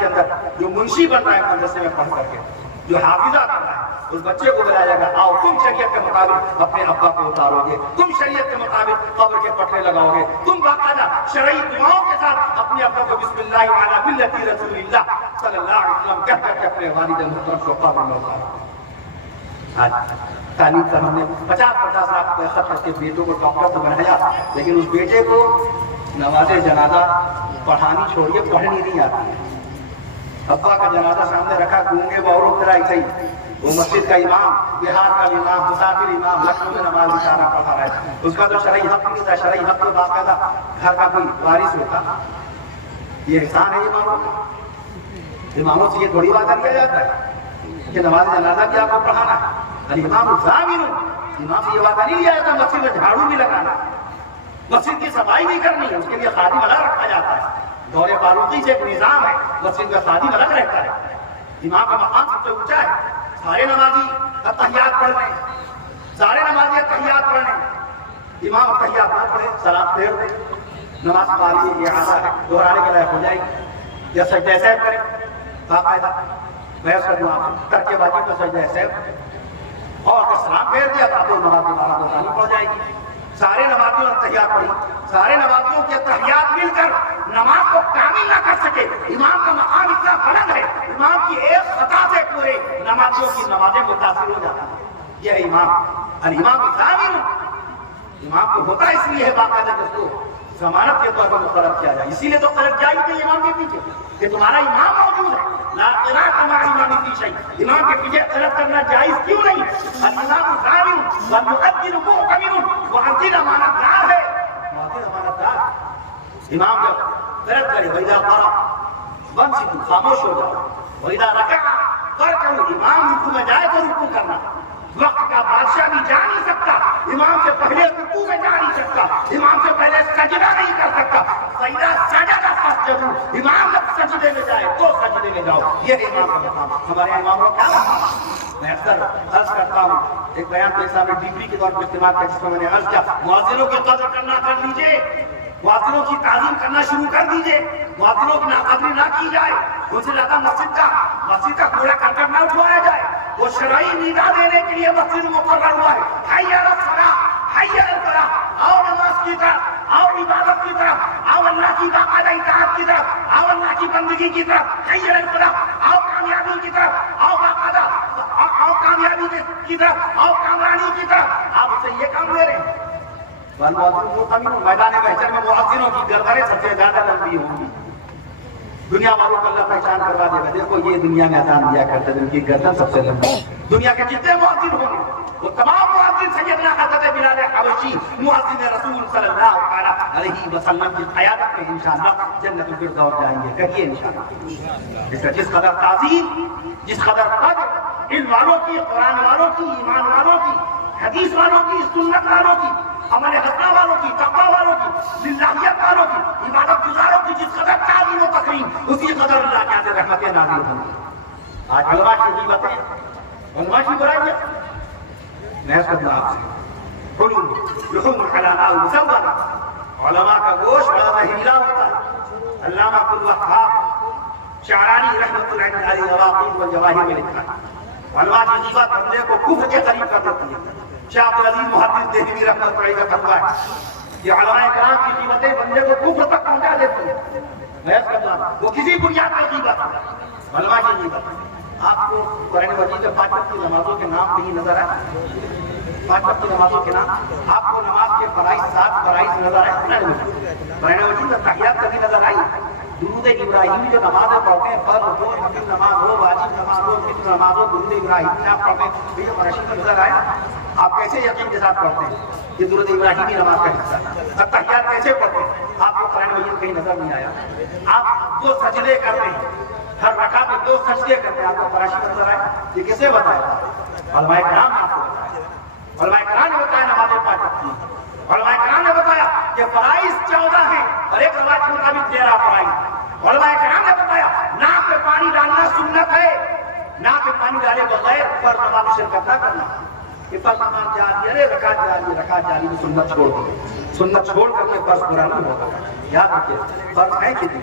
کے اندر جو منشی بن رہا ہے مدرسے میں پڑھ کر کے، جو حافظہ کر رہا ہے، اس بچے کو بلایا جائے گا، آؤ تم شریعت کے مطابق اپنے ابا کو اتارو گے، تم شریعت کے مطابق قبر کے پٹھے لگاؤ گے، تم باقاعدہ شرعی دعاؤں کے ساتھ اپنے ابا کو بسم اللہ وعلی ملت رسول اللہ صلی اللہ علیہ وسلم کہہ کر کے اپنے والد محترم کو قبر میں اتارو۔ آج تعلیم کا ہم نے 50 لاکھ خرچ کے بیٹوں کو ڈاکٹر تو بنایا، لیکن اس بیٹے کو نماز جنازہ پڑھانی چھوڑیے، پڑھنی نہیں آتی ہے۔ ابا کا جنازہ سامنے رکھا، گونگے بہروں طرح ایسے ہی وہ مسجد کا امام، بہار کا امام، مسافر امام لکھنؤ میں نماز اشارہ پڑھا رہا ہے، اس کا تو شرعی حق نہیں تھا۔ شرعی حق تو باقاعدہ گھر کا کوئی وارث ہوتا۔ یہ احسان ہے اماموں کا؟ اماموں سے یہ تھوڑی وعدہ کیا جاتا ہے کہ نماز جنازہ بھی آپ کو پڑھانا ہے؟ الامام الضامن، امام سے یہ وعدہ نہیں لیا جاتا مسجد میں جھاڑو بھی لگانا، مسجد کی صفائی بھی کرنی ہے، اس کے لیے خادم الگ رکھا جاتا ہے۔ دور فاروقی سے ایک نظام ہے، مسجد میں خادم الگ رہتا ہے۔ امام کا مقام سب سے اونچا ہے۔ سارے نمازی اتحیات پڑھ رہے ہیں، سارے نمازی اتحیات پڑھ رہے ہیں، امام اتحیات نہ پڑھے، سلام پھیر دے، نماز پڑھائی یہ آسا ہے، دہرانے کے لائق ہو جائے گی۔ یا سجدہ سہو کرے باقاعدہ، بحث کا دعا ترک واجب تو سجدہ سہو، اور اگر سلام پھیر دیا تو آپ نماز دہرانی پڑ جائے گی۔ سارے نمازیوں نے اتحیات پڑھی، سارے نمازیوں کی اتحیات مل کر نماز کو کامل نہ کر سکے۔ امام کا مقام اتنا بلند ہے، امام کی ایک خطا سے پورے نمازیوں کی نمازیں متاثر ہو جاتی ہیں۔ یہ ہے امام، الامام الضامن۔ امام کو ہوتا اس لیے ہے باقاعدہ کہ اس کو ضمانت کے طور پر مقرر کیا جائے، اسی لیے تو قلب جائز نہیں امام کے پیچھے کہ تمہارا امام موجود ہے، لا قراءۃ مع الامام فی شیء، امام کے پیچھے قرأت کرنا جائز کیوں نہیں ہے؟ الامام الضامن والمؤذن مؤتمن، مؤذن امانت دار ہے، مؤذن امانت دار۔ امام جب قرأت کرے وَإِذَا قَرَأَ وَانصِتُوا، خاموش ہو جاؤ، وَإِذَا رَكَعَ فَارْكَعُوا، امام رکوع میں جائے تو رکوع کرنا۔ وقت کا بادشاہ بھی جا نہیں سکتا، امام سے پہلے رکوع میں جا نہیں سکتا، امام سے پہلے سجدہ نہیں کر سکتا۔ فَإِذَا سَجَدَ فَاسْجُدُوا، امام جب سجدے میں جائے تو سجدے میں جاؤ، یہ امام کا مقام۔ ہمارے امام کو کیا مقام؟ میں اکثر عرض کرتا ہوں، ایک بیان کے سامنے ڈگری کے طور پر اجتماع کا جس میں میں نے عرض کیا، مؤذنوں کی قدر کرنا کر لیجیے، مؤذنوں کی تعظیم کرنا شروع کر دیجیے، مؤذنوں کی ناقدری نہ کی جائے، ان سے زیادہ مسجد کا کوڑا کرکٹ نہ اٹھوایا جائے۔ وہ شرعی ندا دینے کے لیے مسجد مقرر ہوا ہے، حی علی الصلاۃ، حی علی الفلاح، آؤ نماز کی طرف، آؤ عبادت کی طرف، آؤ اللہ کی باقاعدہ اطاعت کی طرف، آؤ اللہ کی بندگی کی طرف، حی علی الفلاح، آؤ کامیابی کی طرف، آؤ باقاعدہ، آؤ کامیابی کی طرف، آؤ کامرانی کی طرف۔ آپ اسے یہ کام دے رہے ہیں۔ میدان محشر میں مؤذنوں کی گردنیں سب سے زیادہ لمبی ہوں گی، دنیا والوں کو اللہ پہچان کروا دے گا، دیکھو یہ دنیا میں اذان دیا کرتے ہیں، ان کی گردن سب سے لمبی۔ دنیا کے جتنے مؤذن ہوں گے وہ تمام مؤذن سیدنا حضرت بلال حبشی مؤذن رسول صلی اللہ علیہ وسلم کی قیادت میں انشاءاللہ جنت الفردوس جائیں گے، کہیے انشاءاللہ۔ اس کا جس قدر تعظیم، جس قدر قدر علم والوں کی، قرآن والوں کی، ایمان والوں کی، حدیث والوں کی، سنت والوں کی، عمل حسنہ والوں کی، تقوی والوں کی، للہیت والوں کی، عبادت گزاروں کی جس قدر تعظیم و تکریم، اسی قدر اللہ کے ہاتھ رحمتیں نازل ہوں گی۔ آج علماء کی غیبتیں، علماء کی برائیاں، میں کرنا آپ سے علوم لحوم الحلال مسوّدہ، علماء کا گوشت بڑا زہریلا ہوتا ہے۔ علامہ عبد الوہاب شعرانی رحمۃ اللہ علیہ رواقی و جواہر میں لکھا ہے، علماء کی غیبت بندے کو کفر کے قریب کر دیتی ہے۔ شاہ عبدالعزیز محدث دہلوی رحمۃ اللہ کا فتویٰ ہے کہ علماء کرام کی غیبتیں بندے کو کفر تک پہنچا دیتی ہیں۔ میں کرنا وہ کسی بنیاد پر غیبت ہے، علماء کی غیبت۔ آپ کو قرآن مجید میں 5 وقت کی نمازوں کے نام کہیں نظر آئے؟ 5 وقت کی نمازوں کے نام آپ کو نماز کے فرائض 7 فرائض نظر آئے؟ قرآن مجید میں تحیات کبھی نظر آئی؟ درود ابراہیمی جو نمازیں پڑھتے ہیں، فرض ہو، نفل نماز ہو، واجب نماز ہو، فطر نماز ہو، درود ابراہیمی آپ پڑھتے ہیں، یہ قرآن میں نظر آیا؟ آپ کیسے یقین کے ساتھ پڑھتے ہیں یہ درود ابراہیمی نماز کا حصہ ہے؟ تحیات کیسے پڑھتے ہیں؟ آپ کو قرآن مجید کہیں نظر نہیں آیا؟ آپ 2 سجدے کرتے ہیں، ہر رکعت میں 2 سجدے کرتے ہیں، آپ کو قرآن میں نظر آیا؟ یہ کسے بتایا؟ علماء کرام نے آپ کو بتایا، علماء کرام نے بتایا نمازیں 5 وقت کی، علماء کرام نے بتایا کہ فرائض 14 ہیں اور ایک روایت کے مطابق 13 فرائض۔ علماء کرام نے بتایا ناک میں پانی ڈالنا سنت ہے، ناک میں پانی ڈالے بغیر فرض نماز میں شرکت نہ کرنا۔ کہ فرض نماز جاری ہے، رکعت جاری میں سنت چھوڑ دو، سنت چھوڑ کر کے فرض پورا نہیں ہوگا۔ یاد رکھیے فرض ہے کتنی؟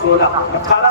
16, 18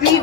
3।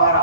12,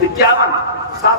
51, 7